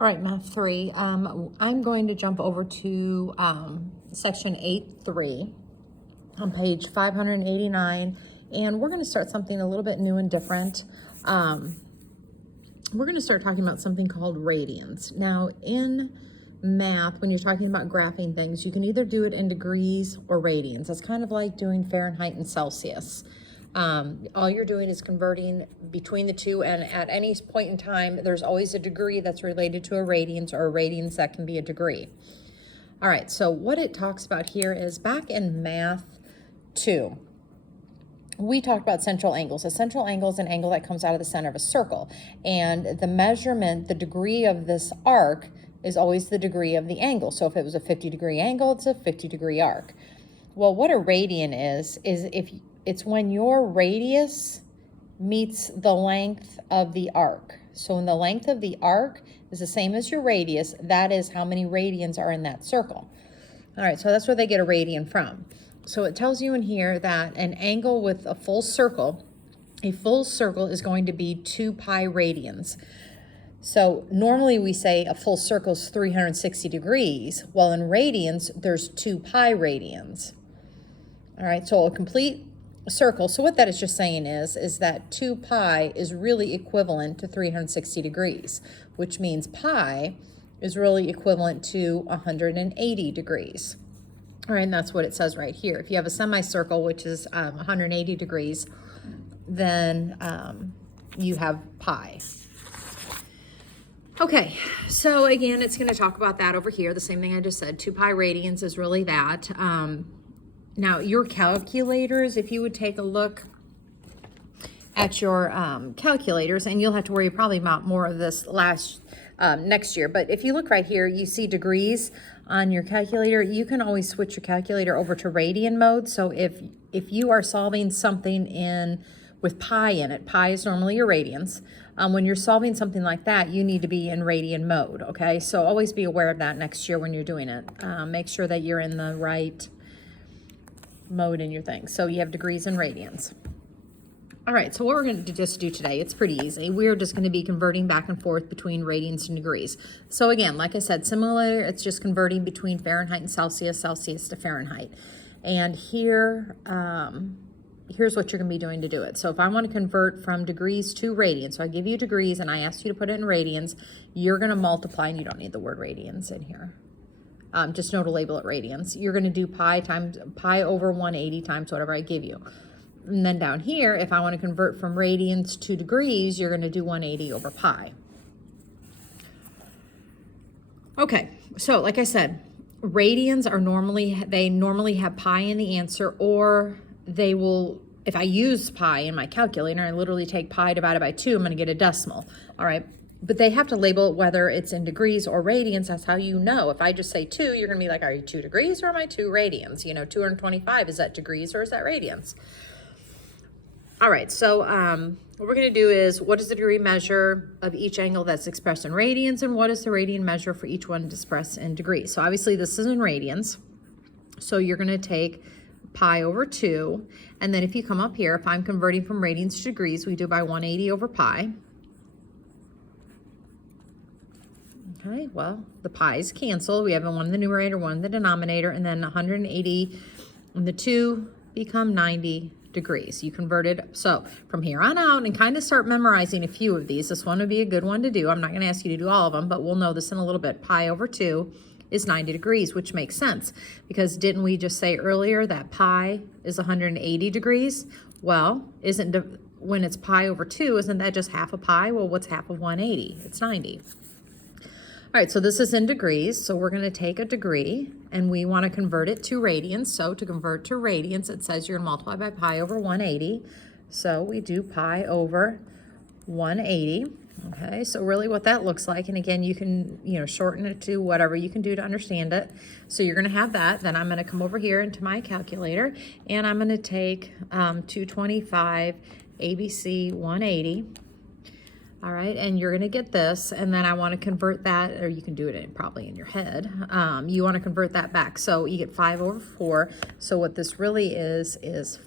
All right, Math 3. I'm going to jump over to section 8.3 on page 589, and we're going to start something a little bit new and different. We're going to start talking about something called radians. Now, in math, when you're talking about graphing things, you can either do it in degrees or radians. It's kind of like doing Fahrenheit and Celsius. All you're doing is converting between the two, and at any point in time, there's always a degree that's related to a radians, or a radians that can be a degree. All right, so what it talks about here is back in math 2, we talked about central angles. A central angle is an angle that comes out of the center of a circle, and the measurement, the degree of this arc, is always the degree of the angle. So if it was a 50-degree angle, it's a 50-degree arc. Well, what a radian is if it's when your radius meets the length of the arc. So when the length of the arc is the same as your radius, that is how many radians are in that circle. All right, so that's where they get a radian from. So it tells you in here that an angle with a full circle is going to be 2 pi radians. So normally we say a full circle is 360 degrees. Well, in radians, there's 2 pi radians. All right, so a complete circle. So what that is just saying is that 2 pi is really equivalent to 360 degrees, which means pi is really equivalent to 180 degrees. All right, and that's what it says right here. If you have a semicircle, which is 180 degrees, then you have pi. Okay, so again, it's going to talk about that over here. The same thing I just said. 2 pi radians is really that. Now, your calculators, if you would take a look at your calculators, and you'll have to worry probably about more of this next year, but if you look right here, you see degrees on your calculator. You can always switch your calculator over to radian mode. So if you are solving something with pi in it, pi is normally your radians. When you're solving something like that, you need to be in radian mode, okay? So always be aware of that next year when you're doing it. Make sure that you're in the right mode in your thing. So you have degrees and radians. All right, so what we're going to just do today, it's pretty easy. We're just going to be converting back and forth between radians and degrees. So again, like I said, similar, it's just converting between Fahrenheit and Celsius, Celsius to Fahrenheit. And here, here's what you're going to be doing to do it. So if I want to convert from degrees to radians, so I give you degrees and I ask you to put it in radians, you're going to multiply, and you don't need the word radians in here. Just know to label it radians. You're going to do pi over 180 times whatever I give you. And then down here, if I want to convert from radians to degrees, you're going to do 180 over pi. Okay, so like I said, radians are normally have pi in the answer, or they will, if I use pi in my calculator, I literally take pi divided by 2, I'm going to get a decimal. All right. But they have to label it whether it's in degrees or radians. That's how you know. If I just say 2, you're going to be like, are you 2 degrees or am I 2 radians? You know, 225, is that degrees or is that radians? All right, so what we're going to do is, what is the degree measure of each angle that's expressed in radians, and what is the radian measure for each one expressed in degrees? So obviously this is in radians. So you're going to take pi over 2. And then if you come up here, if I'm converting from radians to degrees, we do by 180 over pi. Okay, well, the pi's cancel. We have one in the numerator, one in the denominator, and then 180, and the 2 become 90 degrees. You converted. So from here on out, and kind of start memorizing a few of these. This one would be a good one to do. I'm not going to ask you to do all of them, but we'll know this in a little bit. Pi over 2 is 90 degrees, which makes sense, because didn't we just say earlier that pi is 180 degrees? Well, when it's pi over 2, isn't that just half a pi? Well, what's half of 180? It's 90. All right, so this is in degrees, so we're going to take a degree, and we want to convert it to radians. So to convert to radians, it says you're going to multiply by pi over 180. So we do pi over 180. Okay, so really what that looks like, and again, you can, shorten it to whatever you can do to understand it. So you're going to have that. Then I'm going to come over here into my calculator, and I'm going to take 225 ABC 180. All right, and you're going to get this, and then I want to convert that, or you can do it probably in your head. You want to convert that back. So you get 5 over 4. So what this really is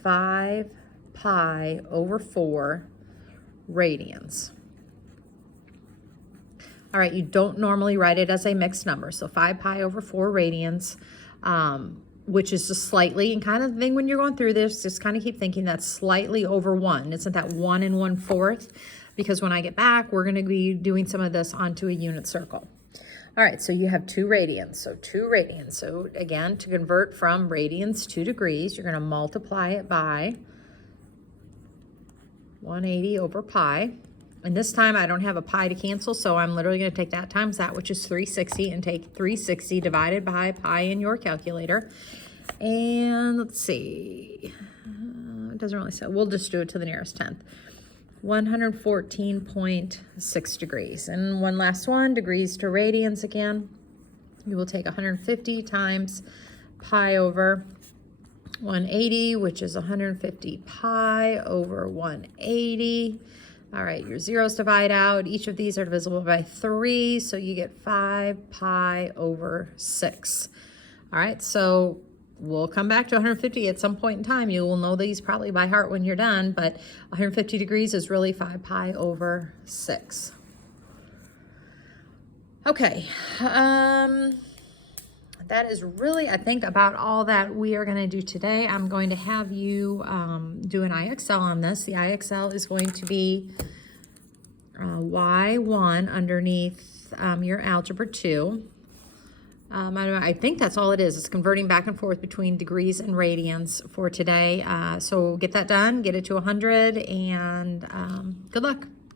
5 pi over 4 radians. All right, you don't normally write it as a mixed number. So 5 pi over 4 radians, which is just slightly, and kind of the thing when you're going through this, just kind of keep thinking that's slightly over 1. Isn't that 1 1/4? Because when I get back, we're going to be doing some of this onto a unit circle. All right, so you have 2 radians. So 2 radians. So again, to convert from radians to degrees, you're going to multiply it by 180 over pi. And this time I don't have a pi to cancel, so I'm literally going to take that times that, which is 360, and take 360 divided by pi in your calculator. And let's see, it doesn't really say, we'll just do it to the nearest tenth. 114.6 degrees. And one last one, degrees to radians again. You will take 150 times pi over 180, which is 150 pi over 180. All right, your zeros divide out. Each of these are divisible by 3, so you get 5 pi over 6. All right, so we'll come back to 150 at some point in time. You will know these probably by heart when you're done, but 150 degrees is really 5 pi over 6. Okay, that is really, I think, about all that we are going to do today. I'm going to have you do an IXL on this. The IXL is going to be Y1 underneath your Algebra 2. I think that's all it is. It's converting back and forth between degrees and radians for today. So get that done, get it to 100, and good luck.